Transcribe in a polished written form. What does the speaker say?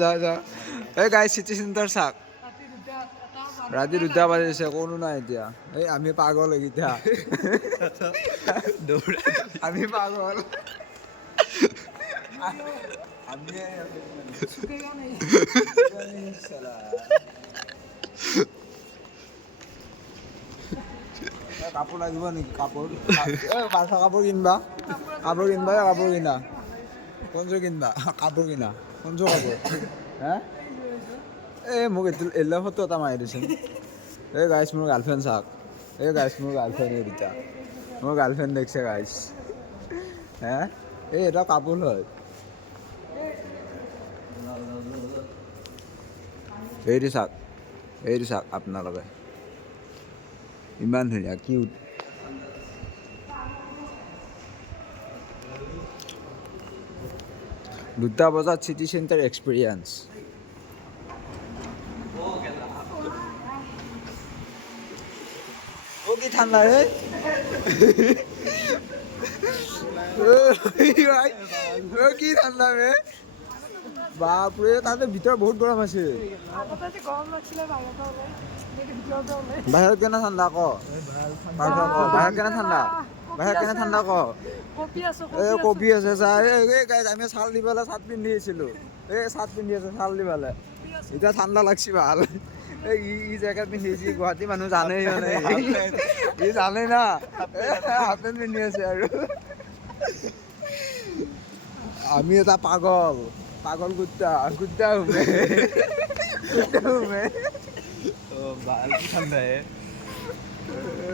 যা যা এই গাইজ চিটি চেণ্টাৰ চাওক ৰাতি 2টা বাজিছে কোনো নাই এতিয়া এই আমি পাগল এইকেইটা আমি পাগল কাপোৰ লাগিব নেকি কাপোৰ পাঁচশ কাপোৰ কিনবা কাপোৰ কিনা কোনযোৰ কিনবা কাপোৰ কিনা কোনযোৰ কাপোৰ হা এই মোক এলা ফটো এটা মাৰি দিছিল এই গাইছ মোৰ গাৰ্লফ্ৰেণ্ড চাওক এই গাইছ মোৰ গাৰ্লফ্ৰেণ্ড এইকেইটা মোৰ গাৰ্লফ্ৰেণ্ড দেখিছে গাইছ হে এই এটা কাপোৰ হয় এইটো চাওক আপোনালোকে ইমান ধুনীয়া কিউট দুটা বজাত চিটি চেণ্টাৰ এক্সপিৰিয়েঞ্চ ও কি ঠাণ্ডা ৰে ও কি ঠাণ্ডা ৰে বাপৰে তাতে ভিতৰত বহুত গৰম আছে বাহিৰত কেনে ঠাণ্ডা ক বাহিৰত কেনে ঠাণ্ডা ক এই কবি আছে চাই এই গাইজ আমি চাল দি পেলাই চাট পিন্ধি আছিলো এই চাট পিন্ধি আছে চাল দি পেলাই এতিয়া ঠাণ্ডা লাগছি ভাল এই ই জেকেট পিন্ধিছি গুৱাহাটী মানুহ জানেই মানে ই জানে না হাফ পেণ্ট পিন্ধি আছে আৰু আমি এটা পাগল কুত্তা হুমে तो बाल ठंडा है